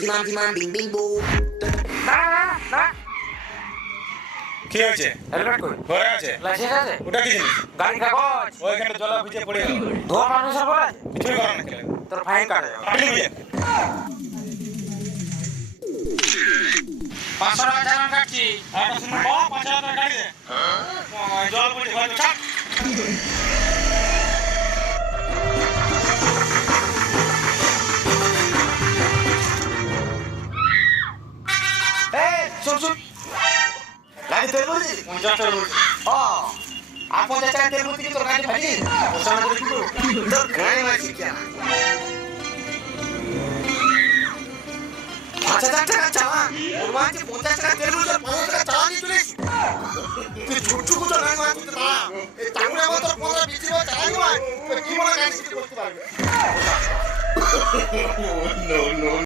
জিমাম জিমাম being being বু। না না না কি হয়েছে? হেলমেট কই? ঘরে আছে। লাইসেন্স আছে? ওটা কি জিনিস? গাড়ি কাগজ? ওইখানে জলা ভিজে পড়ে গেল। ধোয়া মানুষের বলা আছে? কিছুই করার নেই। তোর ফাইন কাটে যাবে। আপনি বুঝে 500 টাকা চালান কাটছি। একটা শুনুন বাবা 5000 টাকা গাড়ি দে। জল পড়ে ঘরে ছাড়। এই শুন শুন গাড়ি তেল বলছি 50 টাকা বলছি। ও আর 50 টাকা তেল বলছি তোর গাড়ি ভাজি ওখানে করে কিন্তু তোর গাড়ি মারছি কেন? 5000 টাকা চালান, ওর মাঝে 50 টাকা তেল বলছে, 50 টাকা চালানই চলে এসেছি। তুই ছুটছুকু তো নাই মারতে পারা। এই টাঙ্গুরের মতো 15 20 বার চালানি মার, তুই কি মনে গাড়ি করতে পারবি?